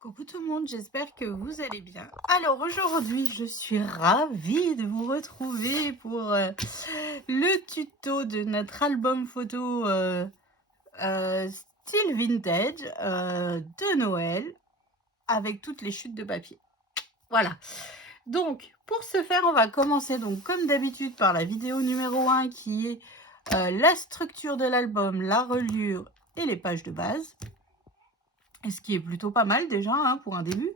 Coucou tout le monde, j'espère que vous allez bien. Alors aujourd'hui, je suis ravie de vous retrouver pour le tuto de notre album photo style vintage de Noël avec toutes les chutes de papier. Voilà. Donc, pour ce faire, on va commencer donc comme d'habitude par la vidéo numéro 1 qui est la structure de l'album, la reliure et les pages de base. Et ce qui est plutôt pas mal déjà hein, pour un début.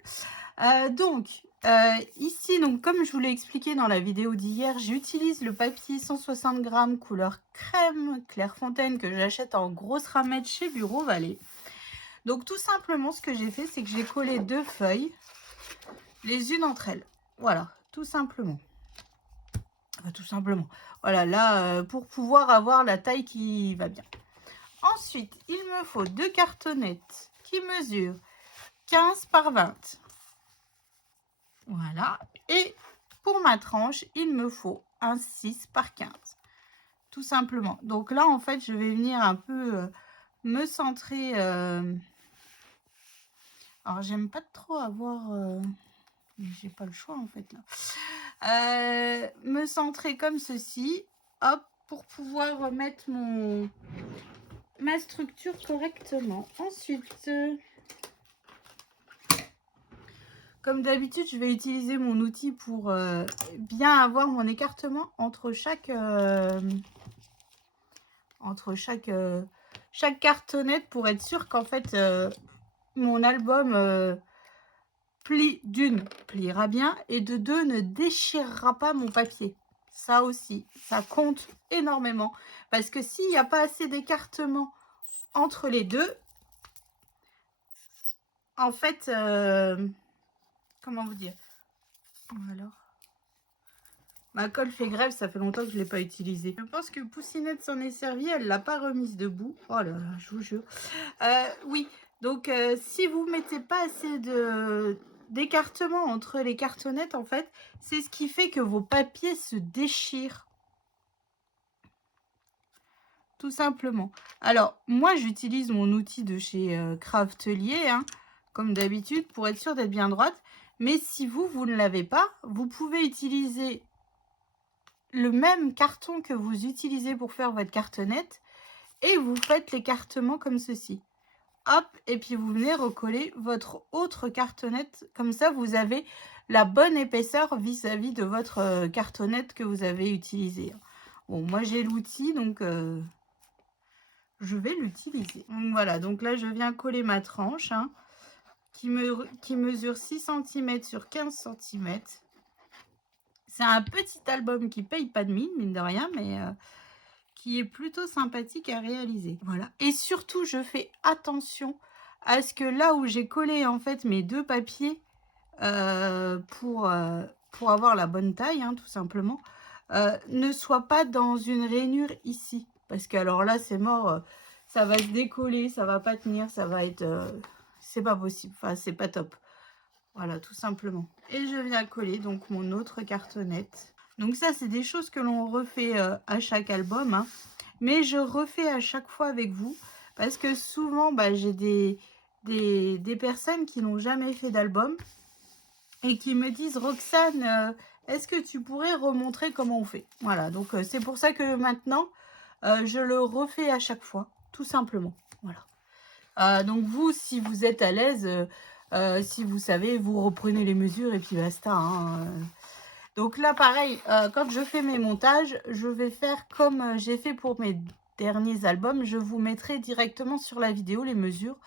Ici, donc, comme je vous l'ai expliqué dans la vidéo d'hier, j'utilise le papier 160 grammes couleur crème Clairefontaine que j'achète en grosse ramette chez Bureau Vallée. Donc tout simplement, ce que j'ai fait, c'est que j'ai collé deux feuilles, les unes entre elles. Voilà, tout simplement. Enfin, tout simplement. Voilà, là, pour pouvoir avoir la taille qui va bien. Ensuite, il me faut deux cartonnettes qui mesurent 15 par 20. Voilà. Et pour ma tranche, il me faut un 6 par 15. Tout simplement. Donc là, en fait, je vais venir un peu me centrer. Alors, j'aime pas trop avoir... j'ai pas le choix, en fait, là. Me centrer comme ceci. Hop, pour pouvoir mettre ma structure correctement. Ensuite... comme d'habitude, je vais utiliser mon outil pour bien avoir mon écartement entre chaque cartonnette pour être sûr qu'en fait mon album pliera bien et de deux ne déchirera pas mon papier. Ça aussi, ça compte énormément parce que s'il n'y a pas assez d'écartement entre les deux, en fait, comment vous dire? Alors, ma colle fait grève, ça fait longtemps que je ne l'ai pas utilisée. Je pense que Poussinette s'en est servie, elle ne l'a pas remise debout. Oh là là, je vous jure. Oui, donc si vous ne mettez pas assez d'écartement entre les cartonnettes, en fait, c'est ce qui fait que vos papiers se déchirent. Tout simplement. Alors, moi, j'utilise mon outil de chez Craftelier, hein, comme d'habitude, pour être sûre d'être bien droite. Mais si vous ne l'avez pas, vous pouvez utiliser le même carton que vous utilisez pour faire votre cartonnette et vous faites l'écartement comme ceci. Hop, et puis vous venez recoller votre autre cartonnette. Comme ça, vous avez la bonne épaisseur vis-à-vis de votre cartonnette que vous avez utilisée. Bon, moi j'ai l'outil, donc je vais l'utiliser. Voilà, donc là je viens coller ma tranche hein, qui mesure 6 cm sur 15 cm. C'est un petit album qui paye pas de mine de rien, mais qui est plutôt sympathique à réaliser. Voilà. Et surtout, je fais attention à ce que là où j'ai collé en fait mes deux papiers pour avoir la bonne taille, hein, tout simplement, ne soit pas dans une rainure ici. Parce que alors là, c'est mort, ça va se décoller, ça va pas tenir, ça va être... c'est pas possible, enfin, c'est pas top. Voilà, tout simplement. Et je viens coller donc mon autre cartonnette. Donc ça, c'est des choses que l'on refait à chaque album. Hein. Mais je refais à chaque fois avec vous. Parce que souvent, bah, j'ai des personnes qui n'ont jamais fait d'album. Et qui me disent, Roxane, est-ce que tu pourrais remontrer comment on fait? Voilà, donc c'est pour ça que maintenant, je le refais à chaque fois. Tout simplement. Voilà. Donc vous, si vous êtes à l'aise... si vous savez, vous reprenez les mesures et puis basta. Hein. Donc là, pareil, quand je fais mes montages, je vais faire comme j'ai fait pour mes derniers albums. Je vous mettrai directement sur la vidéo les mesures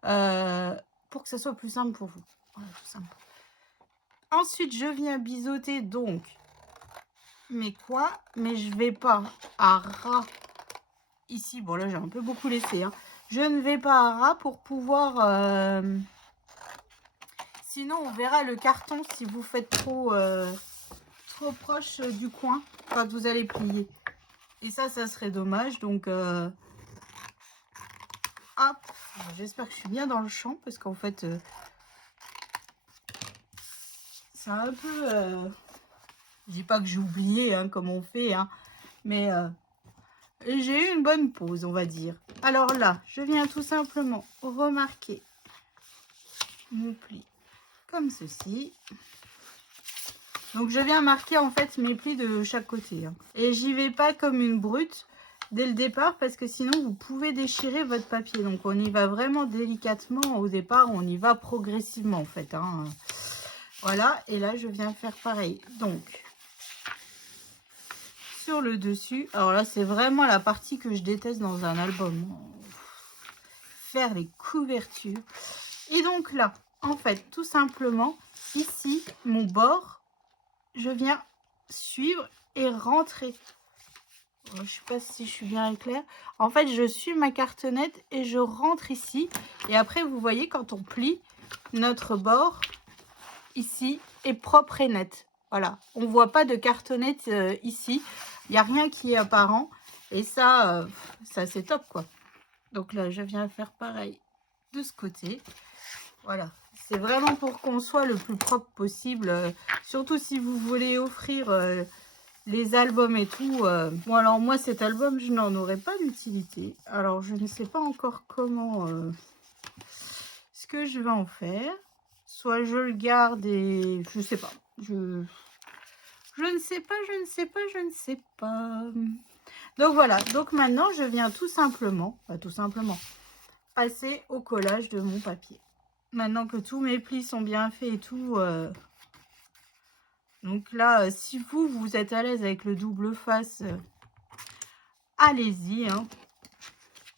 pour que ça soit plus simple pour vous. Voilà, tout simple. Ensuite, je viens biseauter donc mes coins, mais je vais pas à ras ici. Bon, là, j'ai un peu beaucoup laissé. Hein. Je ne vais pas à ras pour pouvoir... Sinon, on verra le carton si vous faites trop proche du coin quand vous allez plier. Et ça serait dommage. Donc, hop. J'espère que je suis bien dans le champ parce qu'en fait, c'est un peu... je dis pas que j'ai oublié hein, comment on fait, hein, mais j'ai eu une bonne pause, on va dire. Alors là, je viens tout simplement remarquer mon pli comme ceci. Donc je viens marquer en fait mes plis de chaque côté. Hein. Et j'y vais pas comme une brute dès le départ parce que sinon vous pouvez déchirer votre papier. Donc on y va vraiment délicatement au départ, on y va progressivement en fait. Hein. Voilà, et là je viens faire pareil. Donc sur le dessus, alors là c'est vraiment la partie que je déteste dans un album. Faire les couvertures. Et donc là, en fait, tout simplement, ici, mon bord, je viens suivre et rentrer. Je ne sais pas si je suis bien claire. En fait, je suis ma cartonnette et je rentre ici. Et après, vous voyez, quand on plie, notre bord, ici, est propre et net. Voilà, on ne voit pas de cartonnette ici. Il n'y a rien qui est apparent. Et ça, ça c'est top, quoi. Donc là, je viens faire pareil de ce côté. Voilà, c'est vraiment pour qu'on soit le plus propre possible. Surtout si vous voulez offrir les albums et tout. Bon, alors moi, cet album, je n'en aurais pas d'utilité. Alors, je ne sais pas encore comment ce que je vais en faire. Soit je le garde et je sais pas. Je ne sais pas, je ne sais pas, je ne sais pas. Donc voilà, donc maintenant, je viens tout simplement passer au collage de mon papier. Maintenant que tous mes plis sont bien faits et tout, donc là, si vous êtes à l'aise avec le double face, allez-y. Hein.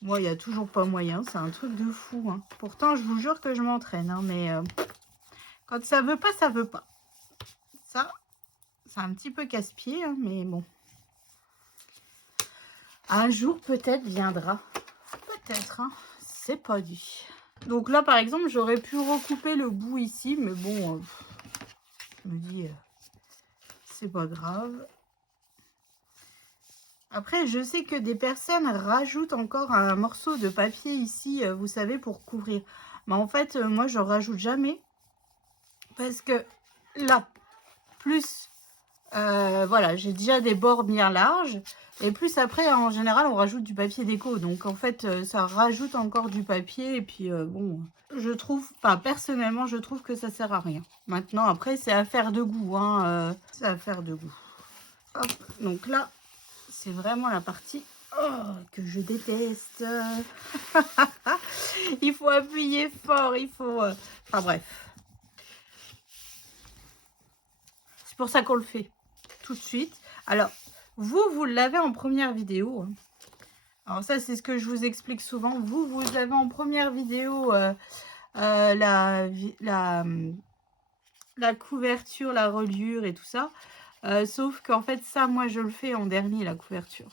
Moi, il n'y a toujours pas moyen, c'est un truc de fou. Hein. Pourtant, je vous jure que je m'entraîne, hein, mais quand ça veut pas, ça veut pas. Ça, c'est un petit peu casse-pied, hein, mais bon. Un jour, peut-être, viendra. Peut-être, hein, c'est pas dit. Donc là, par exemple, j'aurais pu recouper le bout ici, mais bon, je me dis, c'est pas grave. Après, je sais que des personnes rajoutent encore un morceau de papier ici, vous savez, pour couvrir. Mais en fait, moi, je rajoute jamais. Parce que là, plus, voilà, j'ai déjà des bords bien larges. Et plus après, en général, on rajoute du papier déco. Donc, en fait, ça rajoute encore du papier. Et puis, bon, je trouve, enfin, personnellement, je trouve que ça sert à rien. Maintenant, après, c'est affaire de goût. Hein, c'est affaire de goût. Hop, donc là, c'est vraiment la partie que je déteste. Il faut appuyer fort, il faut... Enfin bref. C'est pour ça qu'on le fait tout de suite. Alors, vous l'avez en première vidéo. Hein. Alors ça, c'est ce que je vous explique souvent. Vous avez en première vidéo la couverture, la reliure et tout ça. Sauf qu'en fait, ça, moi, je le fais en dernier, la couverture.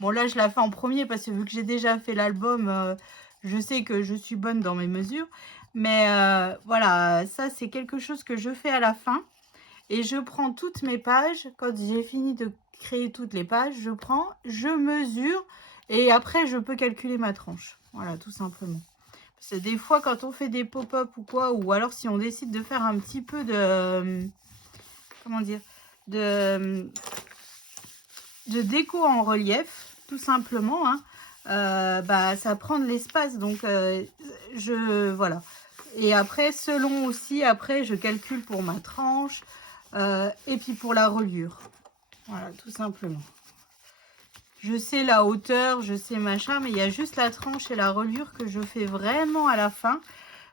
Bon, là, je la fais en premier parce que vu que j'ai déjà fait l'album, je sais que je suis bonne dans mes mesures. Mais voilà, ça, c'est quelque chose que je fais à la fin. Et je prends toutes mes pages. Quand j'ai fini de créer toutes les pages, je prends, je mesure. Et après, je peux calculer ma tranche. Voilà, tout simplement. Parce que des fois, quand on fait des pop-up ou quoi, ou alors si on décide de faire un petit peu de... comment dire, de déco en relief, tout simplement, hein, bah, ça prend de l'espace, donc voilà. Et après, selon aussi, après, je calcule pour ma tranche, et puis pour la reliure. Voilà, tout simplement. Je sais la hauteur, je sais machin, mais il y a juste la tranche et la reliure que je fais vraiment à la fin,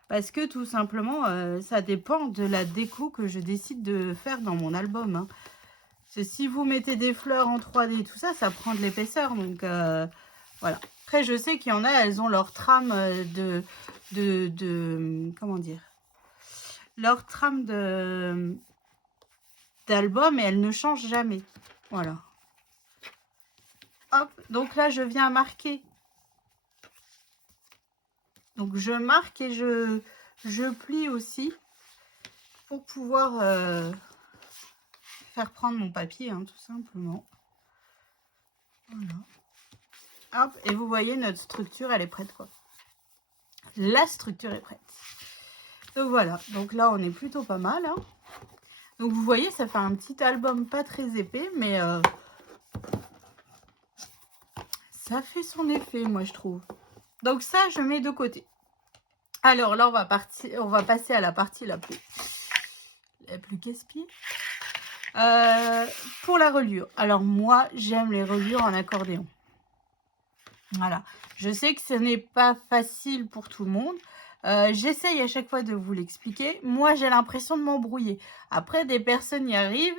parce que tout simplement, ça dépend de la déco que je décide de faire dans mon album, hein. Si vous mettez des fleurs en 3D, tout ça, ça prend de l'épaisseur. Donc, voilà. Après, je sais qu'il y en a, elles ont leur trame comment dire, leur trame d'album et elles ne changent jamais. Voilà. Hop, donc là, je viens marquer. Donc, je marque et je plie aussi pour pouvoir faire prendre mon papier, hein, tout simplement. Voilà. Hop, et vous voyez, notre structure, elle est prête, quoi. La structure est prête. Donc voilà, donc là, on est plutôt pas mal. Hein. Donc vous voyez, ça fait un petit album pas très épais, mais ça fait son effet, moi, je trouve. Donc ça, je mets de côté. Alors là, on va passer à la partie la plus casse-pied. Pour la reliure. Alors moi, j'aime les reliures en accordéon. Voilà. Je sais que ce n'est pas facile pour tout le monde. J'essaye à chaque fois de vous l'expliquer. Moi, j'ai l'impression de m'embrouiller. Après, des personnes y arrivent.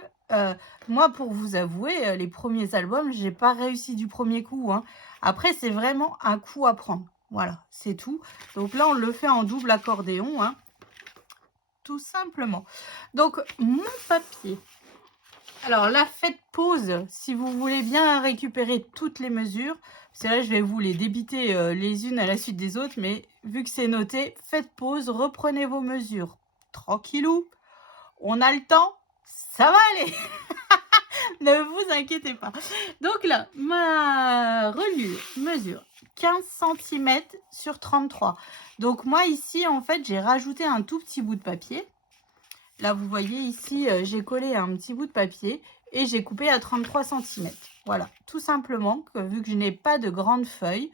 Moi, pour vous avouer, les premiers albums, j'ai pas réussi du premier coup, hein. Après, c'est vraiment un coup à prendre. Voilà, c'est tout. Donc là, on le fait en double accordéon, hein, tout simplement. Donc, mon papier. Alors là, faites pause si vous voulez bien récupérer toutes les mesures. Parce que là, je vais vous les débiter les unes à la suite des autres. Mais vu que c'est noté, faites pause, reprenez vos mesures. Tranquillou, on a le temps, ça va aller. Ne vous inquiétez pas. Donc là, ma reliure mesure 15 cm sur 33. Donc moi ici, en fait, j'ai rajouté un tout petit bout de papier. Là, vous voyez ici, j'ai collé un petit bout de papier et j'ai coupé à 33 cm. Voilà, tout simplement, vu que je n'ai pas de grande feuille,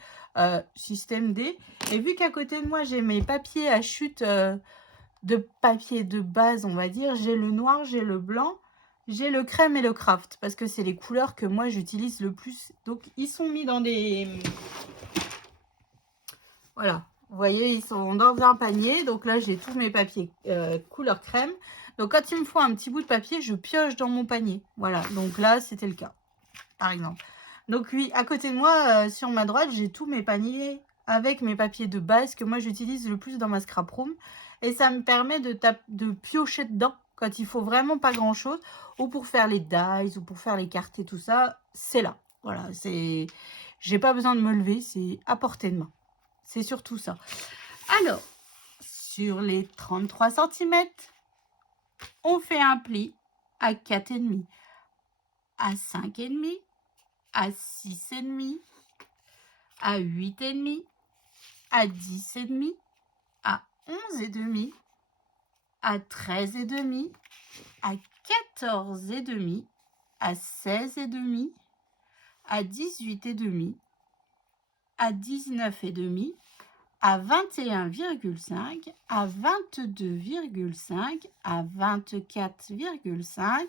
système D, et vu qu'à côté de moi, j'ai mes papiers à chute de papier de base, on va dire, j'ai le noir, j'ai le blanc, j'ai le crème et le craft, parce que c'est les couleurs que moi, j'utilise le plus. Donc, ils sont mis dans des... Voilà, vous voyez, ils sont dans un panier. Donc là, j'ai tous mes papiers couleur crème. Donc quand il me faut un petit bout de papier, je pioche dans mon panier. Voilà, donc là, c'était le cas, par exemple. Donc oui, à côté de moi, sur ma droite, j'ai tous mes paniers avec mes papiers de base que moi, j'utilise le plus dans ma scrap room. Et ça me permet de piocher dedans quand il faut vraiment pas grand-chose. Ou pour faire les dies, ou pour faire les cartes et tout ça, c'est là. Voilà, c'est... J'ai pas besoin de me lever, c'est à portée de main. C'est surtout ça. Alors, sur les 33 cm, on fait un pli à 4,5, à 5,5, à 6,5, à 8,5, à 10,5, à 11,5, à 13,5, à 14,5, à 16,5, à 18,5, à 19,5, à 21,5, à 22,5, à 24,5,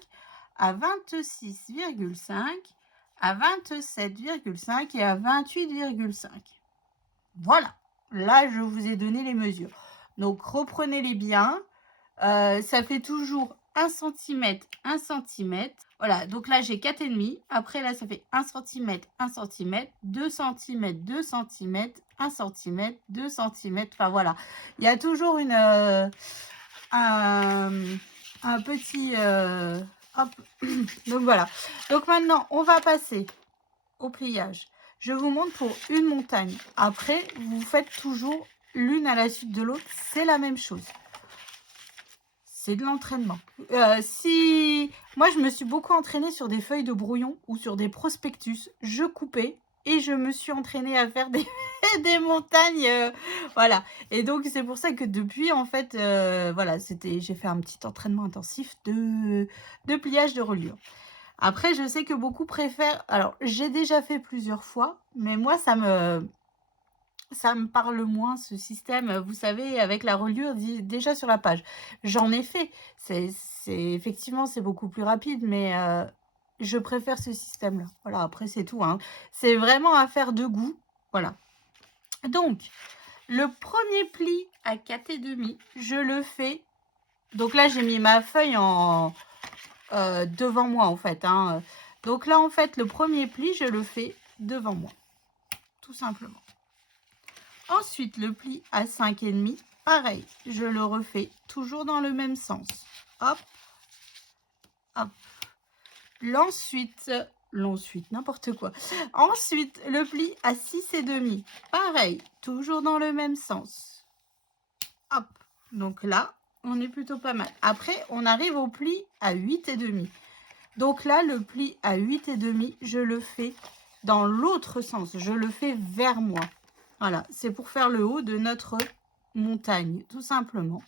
à 26,5, à 27,5 et à 28,5. Voilà, là je vous ai donné les mesures. Donc reprenez-les bien. Ça fait toujours 1 cm, 1 cm. Voilà, donc là j'ai 4,5. Après là ça fait 1 cm, 1 cm, 2 cm, 2 cm, 1 cm, 2 cm. Enfin voilà, il y a toujours un petit... hop. Donc voilà. Donc maintenant on va passer au pliage. Je vous montre pour une montagne. Après, vous faites toujours l'une à la suite de l'autre. C'est la même chose. C'est de l'entraînement. Si moi, je me suis beaucoup entraînée sur des feuilles de brouillon ou sur des prospectus. Je coupais et je me suis entraînée à faire des, des montagnes. Voilà. Et donc, c'est pour ça que depuis, en fait, voilà, j'ai fait un petit entraînement intensif de pliage de reliure. Après, je sais que beaucoup préfèrent... Alors, j'ai déjà fait plusieurs fois, mais moi, ça me parle moins, ce système, vous savez, avec la reliure déjà sur la page. J'en ai fait. Effectivement, c'est beaucoup plus rapide, mais je préfère ce système-là. Voilà, après, c'est tout, hein. C'est vraiment affaire de goût. Voilà. Donc, le premier pli à 4,5, je le fais. Donc là, j'ai mis ma feuille devant moi, en fait, hein. Donc là, en fait, le premier pli, je le fais devant moi. Tout simplement. Ensuite, le pli à 5,5, pareil, je le refais toujours dans le même sens. Hop, hop. L'ensuite, n'importe quoi. Ensuite, le pli à 6,5, pareil, toujours dans le même sens. Hop, donc là, on est plutôt pas mal. Après, on arrive au pli à 8,5. Donc là, le pli à 8,5, je le fais dans l'autre sens. Je le fais vers moi. Voilà, c'est pour faire le haut de notre montagne, tout simplement.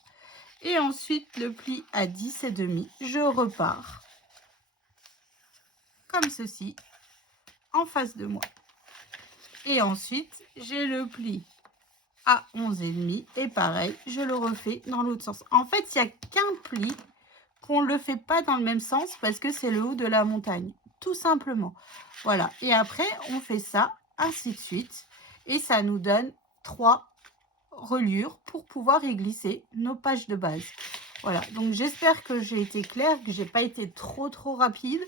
Et ensuite, le pli à 10,5, je repars comme ceci, en face de moi. Et ensuite, j'ai le pli à 11,5 et pareil, je le refais dans l'autre sens. En fait, il n'y a qu'un pli qu'on ne le fait pas dans le même sens parce que c'est le haut de la montagne, tout simplement. Voilà, et après, on fait ça, ainsi de suite, et ça nous donne 3 reliures pour pouvoir y glisser nos pages de base. Voilà, donc j'espère que j'ai été claire, que j'ai pas été trop rapide.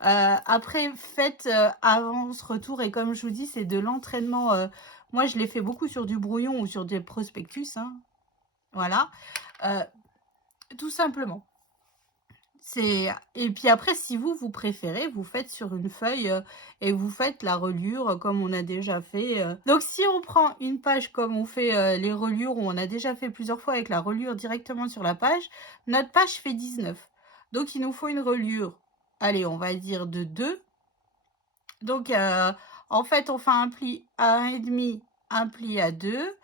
Après, faites avance, retour, et comme je vous dis, c'est de l'entraînement. Moi, je l'ai fait beaucoup sur du brouillon ou sur des prospectus, hein. Voilà, tout simplement. Et puis après, si vous préférez, vous faites sur une feuille et vous faites la reliure comme on a déjà fait. Donc, si on prend une page comme on fait les reliures, où on a déjà fait plusieurs fois avec la reliure directement sur la page, notre page fait 19. Donc, il nous faut une reliure, allez, on va dire de 2. Donc, en fait, on fait un pli à 1,5, un pli à 2.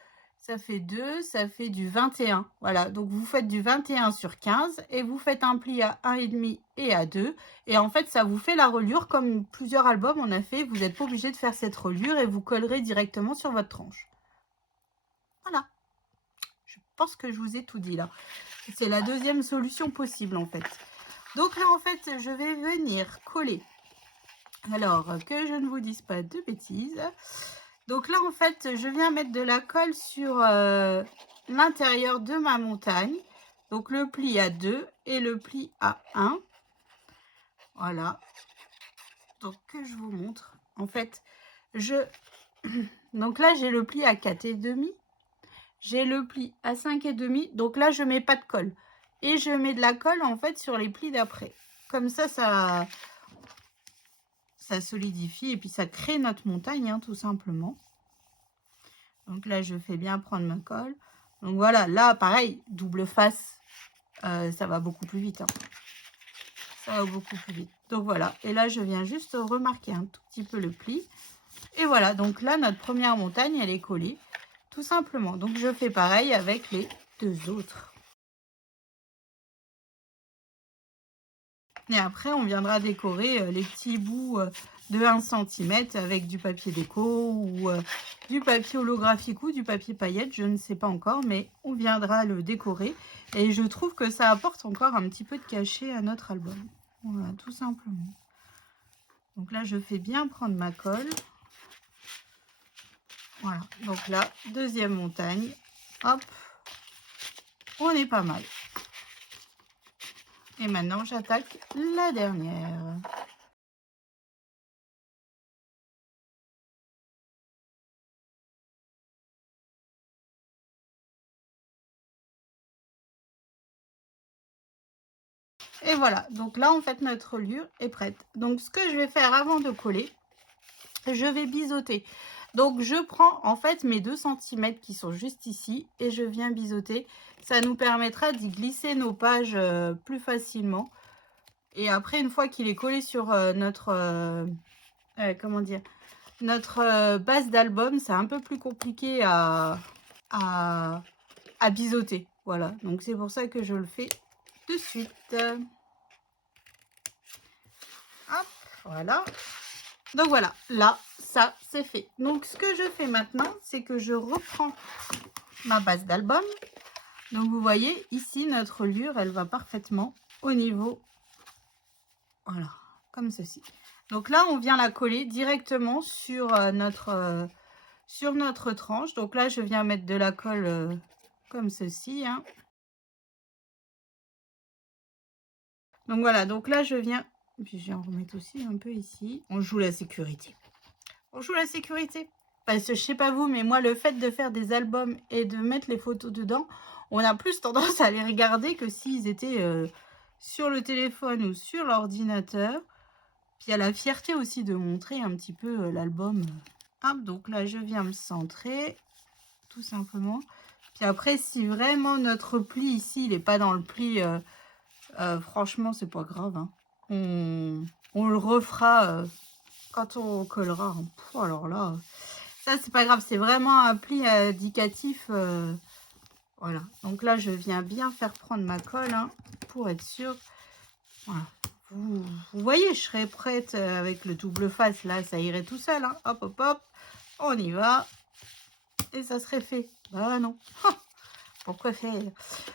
Ça fait 2, ça fait du 21. Voilà, donc vous faites du 21 sur 15 et vous faites un pli à 1,5 et à 2. Et en fait, ça vous fait la reliure comme plusieurs albums on a fait. Vous n'êtes pas obligé de faire cette reliure et vous collerez directement sur votre tranche. Voilà. Je pense que je vous ai tout dit là. C'est la deuxième solution possible en fait. Donc là, en fait, je vais venir coller. Alors, que je ne vous dise pas de bêtises. Donc là, en fait, je viens mettre de la colle sur l'intérieur de ma montagne. Donc le pli à 2 et le pli à 1. Voilà. Donc que je vous montre. En fait, donc là, j'ai le pli à 4,5. J'ai le pli à 5,5. Donc là, je mets pas de colle. Et je mets de la colle, en fait, sur les plis d'après. Comme ça solidifie et puis ça crée notre montagne, hein, tout simplement. Donc là, je fais bien prendre ma colle. Donc voilà, là, pareil, double face, ça va beaucoup plus vite, hein. Ça va beaucoup plus vite. Donc voilà, et là, je viens juste remarquer un tout petit peu le pli. Et voilà, donc là, notre première montagne, elle est collée, tout simplement. Donc je fais pareil avec les deux autres. Et après, on viendra décorer les petits bouts de 1 cm avec du papier déco ou du papier holographique ou du papier paillette, je ne sais pas encore, mais on viendra le décorer. Et je trouve que ça apporte encore un petit peu de cachet à notre album. Voilà, tout simplement. Donc là, je fais bien prendre ma colle. Voilà, donc là, deuxième montagne. Hop, on est pas mal. Et maintenant, j'attaque la dernière. Et voilà, donc là, en fait, notre reliure est prête. Donc, ce que je vais faire avant de coller, je vais biseauter. Donc, je prends, en fait, mes 2 cm qui sont juste ici et je viens biseauter. Ça nous permettra d'y glisser nos pages plus facilement. Et après, une fois qu'il est collé sur notre, comment dire, notre base d'album, c'est un peu plus compliqué à biseauter. Voilà, donc c'est pour ça que je le fais de suite. Hop, voilà. Donc voilà, là, ça, c'est fait. Donc, ce que je fais maintenant, c'est que je reprends ma base d'album. Donc, vous voyez, ici, notre reliure, elle va parfaitement au niveau, voilà, comme ceci. Donc là, on vient la coller directement sur, notre tranche. Donc là, je viens mettre de la colle comme ceci, hein. Donc voilà, donc là, je viens, puis je vais en remettre aussi un peu ici. On joue la sécurité. On joue la sécurité. Parce que je sais pas vous, mais moi, le fait de faire des albums et de mettre les photos dedans, on a plus tendance à les regarder que s'ils étaient sur le téléphone ou sur l'ordinateur. Puis il y a la fierté aussi de montrer un petit peu l'album. Hop, donc là, je viens me centrer, tout simplement. Puis après, si vraiment notre pli ici, il n'est pas dans le pli, franchement, c'est pas grave, hein. On le refera quand on collera. Pff, alors là, ça, c'est pas grave. C'est vraiment un pli indicatif. Voilà. Donc là, je viens bien faire prendre ma colle, hein, pour être sûre. Voilà. Vous voyez, je serai prête avec le double face. Là, ça irait tout seul, hein. Hop, hop, hop. On y va. et ça serait fait. Bah non. Pourquoi faire?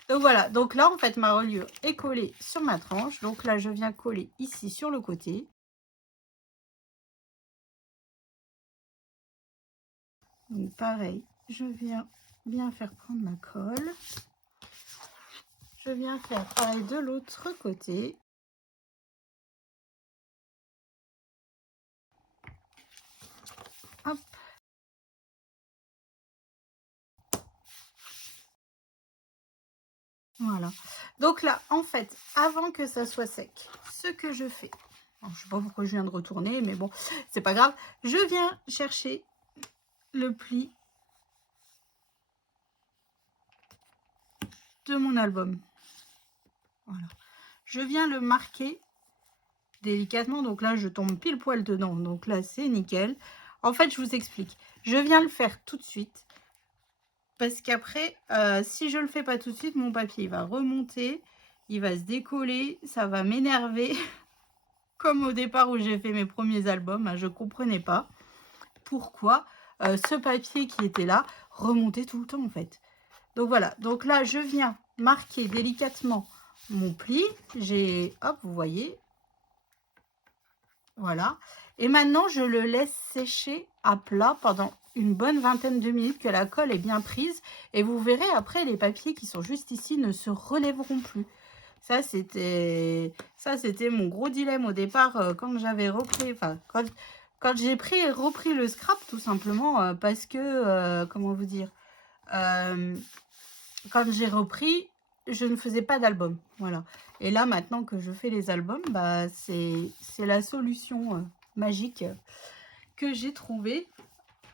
Donc voilà, donc là en fait ma reliure est collée sur ma tranche. Donc là je viens coller ici sur le côté. Donc pareil, je viens bien faire prendre ma colle. Je viens faire pareil de l'autre côté. Hop. Voilà. Donc là, en fait, avant que ça soit sec, ce que je fais, alors, je sais pas pourquoi je viens de retourner, mais bon, c'est pas grave. Je viens chercher le pli de mon album. Voilà. Je viens le marquer délicatement. Donc là, je tombe pile poil dedans. Donc là, c'est nickel. En fait, je vous explique. Je viens le faire tout de suite. Parce qu'après, si je le fais pas tout de suite, mon papier il va remonter. Il va se décoller. Ça va m'énerver. Comme au départ où j'ai fait mes premiers albums, hein, je ne comprenais pas pourquoi ce papier qui était là remontait tout le temps en fait. Donc voilà, donc là je viens marquer délicatement mon pli. J'ai, hop, vous voyez, voilà. Et maintenant je le laisse sécher à plat pendant une bonne vingtaine de minutes, que la colle est bien prise. Et vous verrez après, les papiers qui sont juste ici ne se relèveront plus. Ça, c'était mon gros dilemme au départ quand j'avais repris, enfin, quand j'ai repris le scrap, tout simplement, parce que, comment vous dire, quand j'ai repris, je ne faisais pas d'album, voilà. Et là, maintenant que je fais les albums, bah, c'est la solution magique que j'ai trouvée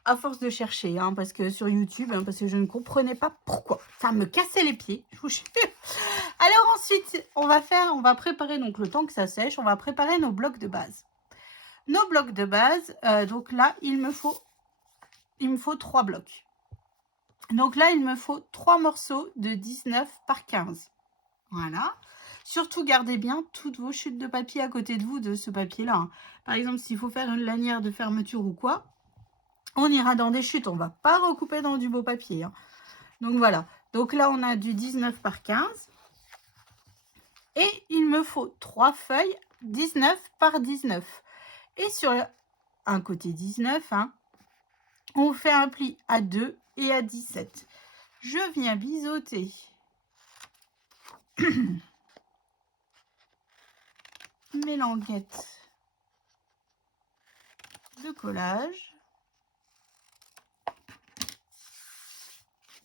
à force de chercher, hein, parce que sur YouTube, hein, parce que je ne comprenais pas pourquoi. Ça me cassait les pieds, je vous jure. Alors ensuite, on va préparer, donc le temps que ça sèche, on va préparer nos blocs de base. Nos blocs de base, donc là, il me faut 3 blocs. Donc là, il me faut 3 morceaux de 19 par 15. Voilà. Surtout, gardez bien toutes vos chutes de papier à côté de vous, de ce papier-là. Hein. Par exemple, s'il faut faire une lanière de fermeture ou quoi, on ira dans des chutes. On ne va pas recouper dans du beau papier. Hein. Donc voilà. Donc là, on a du 19 par 15. Et il me faut 3 feuilles 19 par 19. Et sur un côté 19, hein, on fait un pli à 2 et à 17. Je viens biseauter mes languettes de collage.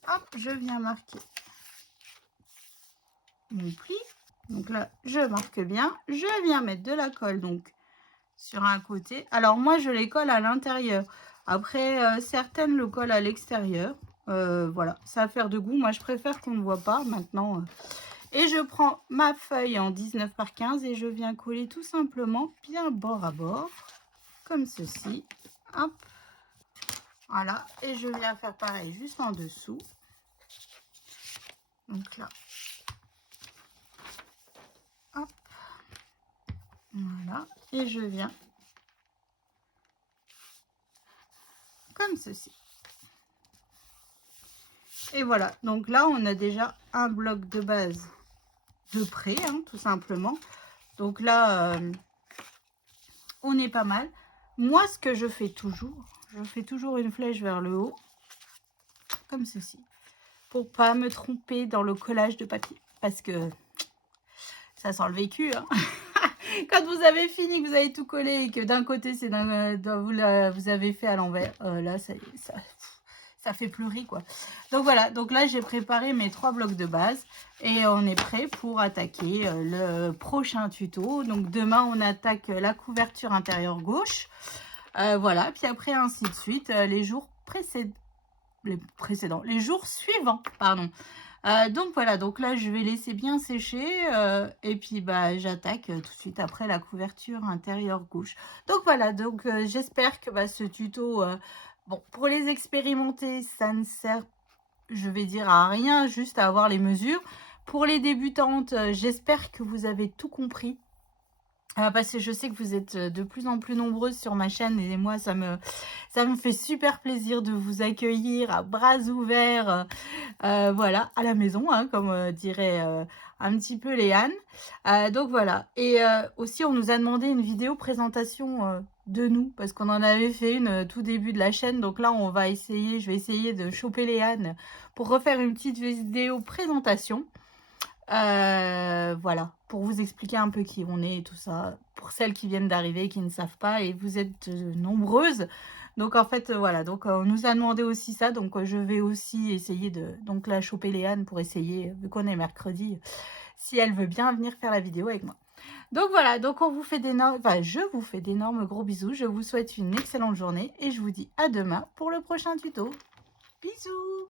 Hop, je viens marquer mon pli. Donc là, je marque bien. Je viens mettre de la colle donc sur un côté. Alors moi, je les colle à l'intérieur. Après, certaines le collent à l'extérieur. Voilà, ça va faire de goût. Moi, je préfère qu'on ne voit pas maintenant. Et je prends ma feuille en 19 par 15 et je viens coller tout simplement bien bord à bord, comme ceci. Hop, voilà. Et je viens faire pareil juste en dessous. Donc là, hop, voilà. Et je viens comme ceci. Et voilà, donc là, on a déjà un bloc de base de près, hein, tout simplement. Donc là, on est pas mal. Moi, ce que je fais toujours une flèche vers le haut, comme ceci, pour pas me tromper dans le collage de papier, parce que ça sent le vécu. Hein. Quand vous avez fini, que vous avez tout collé et que d'un côté, c'est vous avez fait à l'envers, là, ça fait pleurer, quoi. Donc voilà, donc là, j'ai préparé mes 3 blocs de base et on est prêt pour attaquer le prochain tuto. Donc demain, on attaque la couverture intérieure gauche. Voilà, puis après, ainsi de suite, les jours les jours suivants, pardon. Donc voilà, donc là je vais laisser bien sécher et puis bah j'attaque tout de suite après la couverture intérieure gauche. Donc voilà, donc j'espère que ce tuto, bon, pour les expérimenter, ça ne sert, je vais dire, à rien, juste à avoir les mesures. Pour les débutantes, j'espère que vous avez tout compris. Parce que je sais que vous êtes de plus en plus nombreuses sur ma chaîne et moi, ça me fait super plaisir de vous accueillir à bras ouverts, voilà, à la maison, hein, comme dirait un petit peu Léane. Donc voilà. Et aussi, on nous a demandé une vidéo présentation de nous, parce qu'on en avait fait une tout début de la chaîne. Donc là, je vais essayer de choper Léane pour refaire une petite vidéo présentation. Voilà, pour vous expliquer un peu qui on est et tout ça, pour celles qui viennent d'arriver, qui ne savent pas, et vous êtes nombreuses. Donc en fait, voilà, donc on nous a demandé aussi ça, donc je vais aussi essayer de donc la choper Léane pour essayer, vu qu'on est mercredi, si elle veut bien venir faire la vidéo avec moi. Donc voilà, donc on vous fait je vous fais d'énormes gros bisous, je vous souhaite une excellente journée et je vous dis à demain pour le prochain tuto. Bisous!